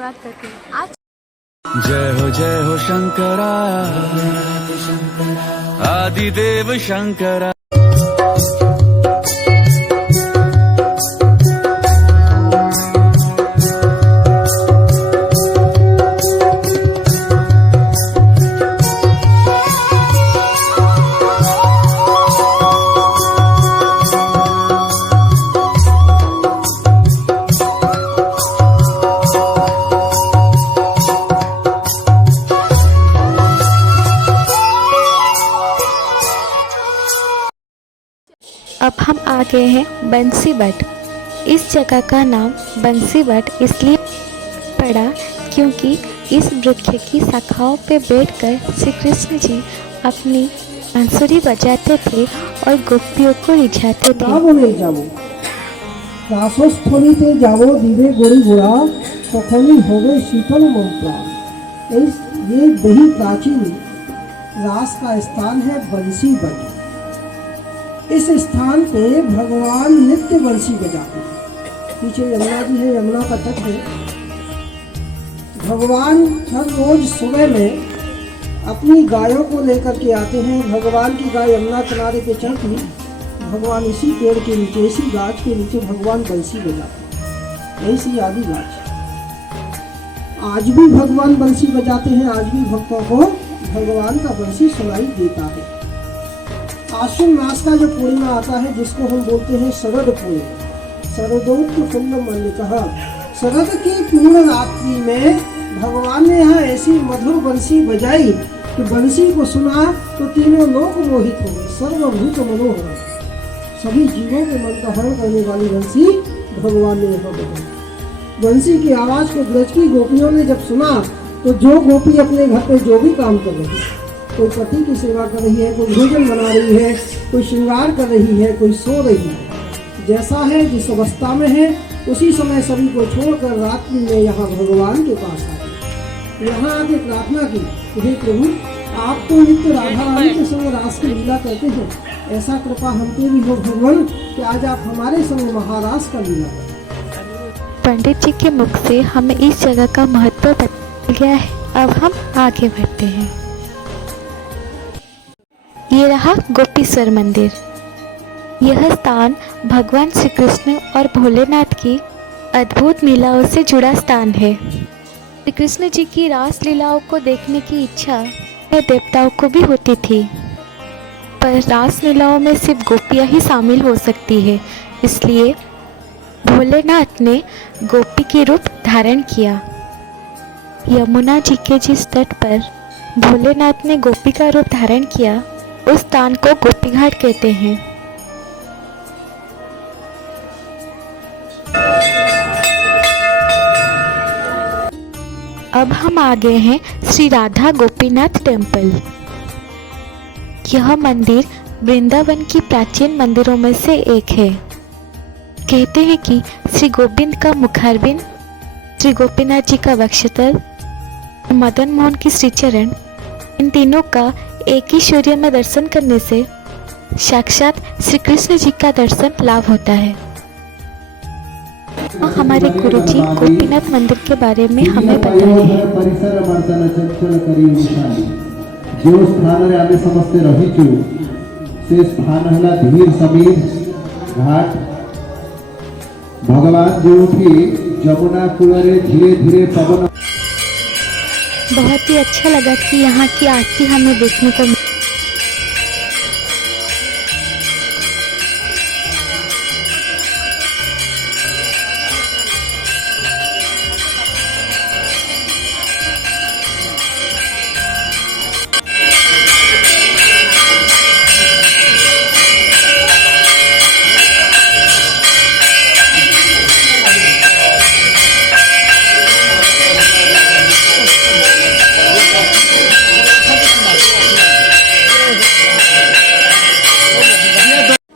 शुरुआत करते हैं आज। जय हो शंकरा, आदिदेव शंकरा। अब हम आ गए हैं बंसीबट। इस जगह का नाम बंसीबट इसलिए पड़ा क्योंकि इस वृक्ष की शाखाओं पर बैठकर श्री कृष्ण जी अपनी बांसुरी बजाते थे और गोपियों को रिझाते थे। রাসস্থলীতে যাব দিবে গড়ি গোড়া তখনই হবে शीतल मन प्राण। ये दही प्राचीन रास का स्थान है बंसी बट। इस स्थान पे भगवान नित्य बंसी बजाते हैं। पीछे यमुना जी है, यमुना का तट है। भगवान हर रोज सुबह में अपनी गायों को लेकर के आते हैं। भगवान की गाय यमुना किनारे पे चलती, भगवान इसी पेड़ के नीचे, इसी गाछ के नीचे भगवान बंसी बजाते। ऐसी आदि गाछ आज भी भगवान बंसी बजाते हैं। आज भी भक्तों को भगवान का बंसी सुनाई देता है। आश्विन मास का जो पूर्णिमा आता है जिसको हम बोलते हैं शरद पूर्णिमा, शरदोक्त पुण्यमल्य कहा। शरद की पूर्ण रात्रि में भगवान ने यहाँ ऐसी मधुर बंसी बजाई कि बंसी को सुना तो तीनों लोग मोहित हो गए। सर्वभूत मनोहर, सभी जीवों के मन का हरण करने वाली बंसी भगवान ने यहाँ बजाई। बंसी की आवाज को ब्रज की गोपियों ने जब सुना तो जो गोपी अपने घर पे जो भी काम कर रही है, कोई पति की सेवा कर रही है, कोई भोजन बना रही है, कोई श्रृंगार कर रही है, कोई सो रही है, जैसा है जिस अवस्था में है उसी समय सभी को छोड़कर रात्रि में यहाँ भगवान के पास आए। यहाँ आके प्रार्थना की, हे प्रभु आप तो नित्य राधा रानी के संग रास की लीला करते हैं, ऐसा कृपा हम पे भी हो भगवान कि आज आप हमारे संग महारास का लीला करें। पंडित जी के मुख से हमें इस जगह का महत्व पता गया है। अब हम आगे बढ़ते हैं। ये रहा गोपीश्वर मंदिर। यह स्थान भगवान श्री कृष्ण और भोलेनाथ की अद्भुत लीलाओं से जुड़ा स्थान है। श्री कृष्ण जी की रास लीलाओं को देखने की इच्छा देवताओं को भी होती थी, पर रास लीलाओं में सिर्फ गोपियां ही शामिल हो सकती है, इसलिए भोलेनाथ ने गोपी के रूप धारण किया। यमुना जी के जिस तट पर भोलेनाथ ने गोपी का रूप धारण किया उस स्थान को गोपी घाट कहते हैं। अब हम आ गए हैं श्री राधा गोपीनाथ टेम्पल। यह मंदिर वृंदावन की प्राचीन मंदिरों में से एक है। कहते हैं कि श्री गोविंद का मुखारबिंद, श्री गोपीनाथ जी का वक्षस्थल, मदन मोहन की श्रीचरण, इन तीनों का एक ही सूर्य में दर्शन करने से साक्षात श्री कृष्ण जी का दर्शन लाभ होता है। हमारे गुरुजी गोपीनाथ मंदिर के बारे में हमें बता रहे हैं। जो स्थान रे आमे समस्ते रहिचु से स्थान हला धीर समीर घाट। भगवान जो जमुना कूल रे धीरे धीरे पवन। बहुत ही अच्छा लगा कि यहाँ की आरती हमें देखने को मिली।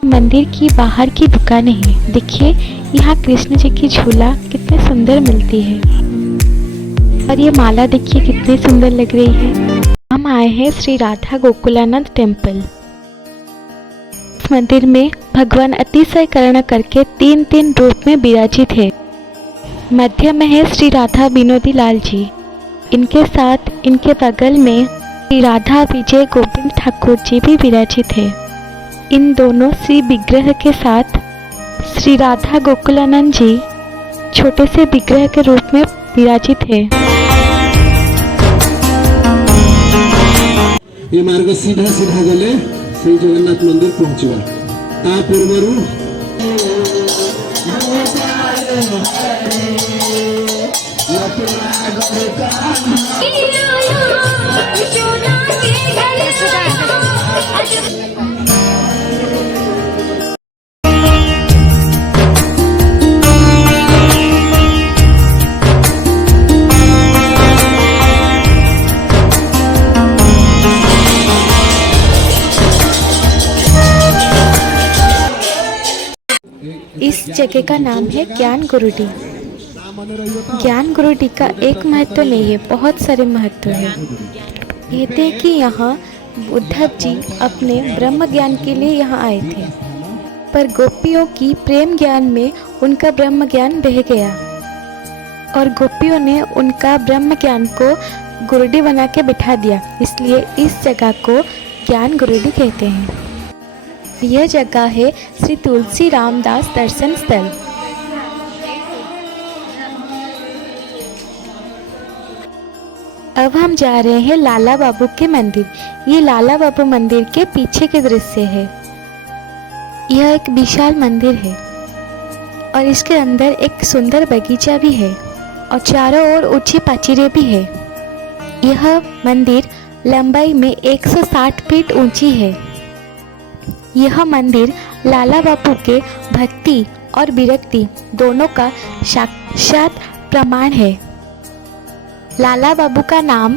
मंदिर की बाहर की दुकानें हैं। देखिए यहाँ कृष्ण जी की झूला कितने सुंदर मिलती है और ये माला देखिए कितनी सुंदर लग रही है। हम आए हैं श्री राधा गोकुलानंद टेम्पल। इस मंदिर में भगवान अतिशय करुणा करके तीन रूप में विराजित है। मध्य में है श्री राधा विनोदी लाल जी। इनके साथ इनके बगल में श्री राधा विजय गोविंद ठाकुर जी भी विराजित है। इन दोनों श्री विग्रह के साथ श्री राधा गोकुलानंद जी छोटे से विग्रह के रूप में विराजित है। ये मार्ग सीधा सीधा गले श्री जगन्नाथ मंदिर पहुंचवा ता पूर्वरु इस जगह का नाम है ज्ञान गुरुडी। ज्ञान गुरुडी का एक महत्व नहीं है, बहुत सारे महत्व हैं। कहते हैं कि यहाँ उद्धव जी अपने ब्रह्म ज्ञान के लिए यहाँ आए थे, पर गोपियों की प्रेम ज्ञान में उनका ब्रह्म ज्ञान बह गया और गोपियों ने उनका ब्रह्म ज्ञान को गुरुडी बना के बिठा दिया। इसलिए इस जगह को ज्ञान गुरुडी कहते हैं। यह जगह है श्री तुलसी रामदास दर्शन स्थल। अब हम जा रहे हैं लाला बाबू के मंदिर। ये लाला बाबू मंदिर के पीछे के दृश्य है। यह एक विशाल मंदिर है और इसके अंदर एक सुंदर बगीचा भी है और चारों ओर ऊंची पाचीरें भी है। यह मंदिर लंबाई में 160 फीट ऊंची है। यह मंदिर लाला बाबू के भक्ति और विरक्ति दोनों का साक्षात प्रमाण है। लाला बाबू का नाम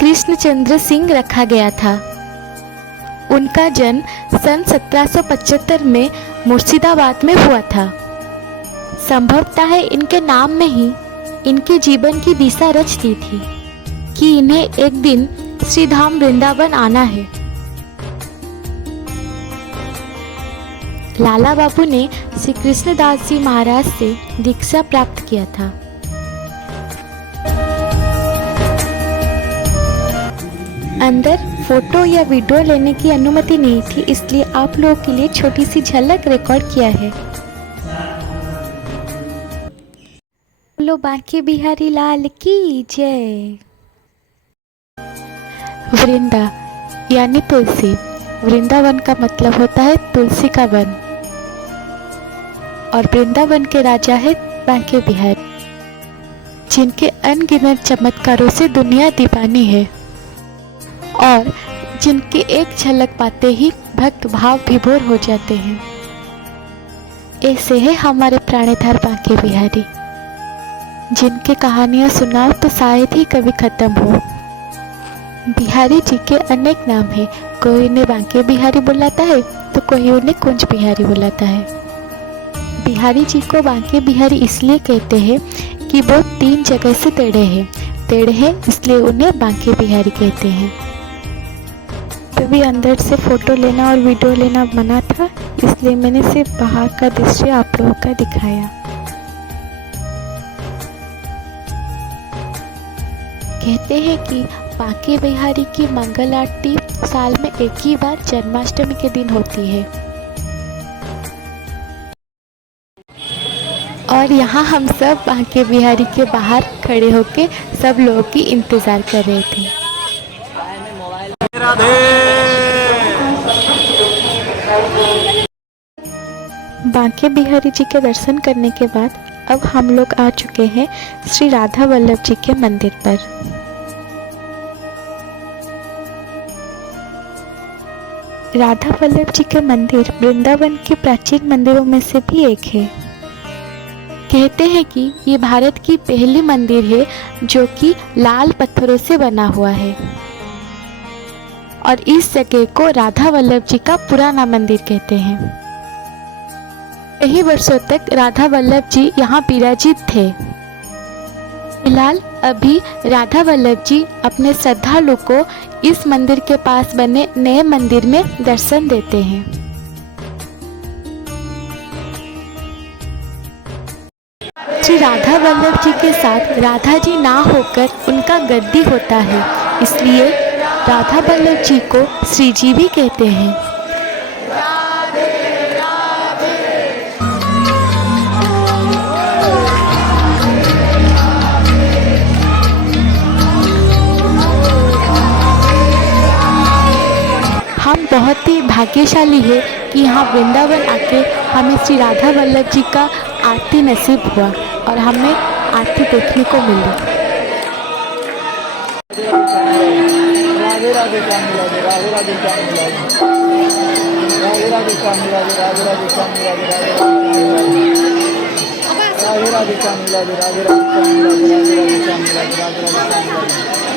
कृष्णचंद्र सिंह रखा गया था। उनका जन्म सन 1775 में मुर्शिदाबाद में हुआ था। संभवतः है इनके नाम में ही इनके जीवन की दिशा रच दी थी कि इन्हें एक दिन श्री धाम वृंदावन आना है। लाला बाबू ने श्री कृष्णदास जी महाराज से दीक्षा प्राप्त किया था। अंदर फोटो या वीडियो लेने की अनुमति नहीं थी, इसलिए आप लोगों के लिए छोटी सी झलक रिकॉर्ड किया है। बोलो बांके बिहारी लाल की जय। वृंदा यानी तुलसी। वृंदावन का मतलब होता है तुलसी का वन और वृंदावन के राजा है बांके बिहारी, जिनके अनगिनत चमत्कारों से दुनिया दीवानी है और जिनकी एक झलक पाते ही भक्त भाव विभोर हो जाते हैं। ऐसे है हमारे प्राणेधार बांके बिहारी, जिनके कहानियां सुनाओ तो शायद ही कभी खत्म हो। बिहारी जी के अनेक नाम हैं। कोई उन्हें बांके बिहारी बुलाता है तो कोई उन्हें कुंज बिहारी बुलाता है। बिहारी जी को बांके बिहारी इसलिए कहते हैं कि वो 3 जगह से टेढ़े हैं इसलिए उन्हें बांके बिहारी कहते हैं। तभी अंदर से फोटो लेना और वीडियो लेना मना था, इसलिए मैंने सिर्फ बाहर का दृश्य आप लोगों का दिखाया। कहते हैं कि बांके बिहारी की मंगल आरती साल में एक ही बार जन्माष्टमी के दिन होती है और यहाँ हम सब बांके बिहारी के बाहर खड़े होके सब लोगों की इंतजार कर रहे थे। बांके बिहारी जी के दर्शन करने के बाद अब हम लोग आ चुके हैं श्री राधा वल्लभ जी के मंदिर पर। राधा वल्लभ जी के मंदिर वृंदावन के प्राचीन मंदिरों में से भी एक है। कहते हैं कि ये भारत की पहली मंदिर है जो कि लाल पत्थरों से बना हुआ है और इस जगह को राधा वल्लभ जी का पुराना मंदिर कहते हैं। कई वर्षों तक राधा वल्लभ जी यहाँ विराजित थे। फिलहाल अभी राधा वल्लभ जी अपने श्रद्धालु को इस मंदिर के पास बने नए मंदिर में दर्शन देते हैं। श्री राधा वल्लभ जी के साथ राधा जी ना होकर उनका गद्दी होता है, इसलिए राधा वल्लभ जी को श्री जी भी कहते हैं। हम बहुत ही भाग्यशाली है कि यहाँ वृंदावन आके हमें श्री राधा वल्लभ जी का आरती नसीब हुआ और हमें आरती देखने को मिली। राधे राधे श्याम राधे राधे राधे श्याम राधे राधे श्याम राधे राधे राधे श्याम राधे राधे राधे श्याम राधे राधे राधे राधे श्याम राधे राधे राधे श्याम राधे राधे राधे श्याम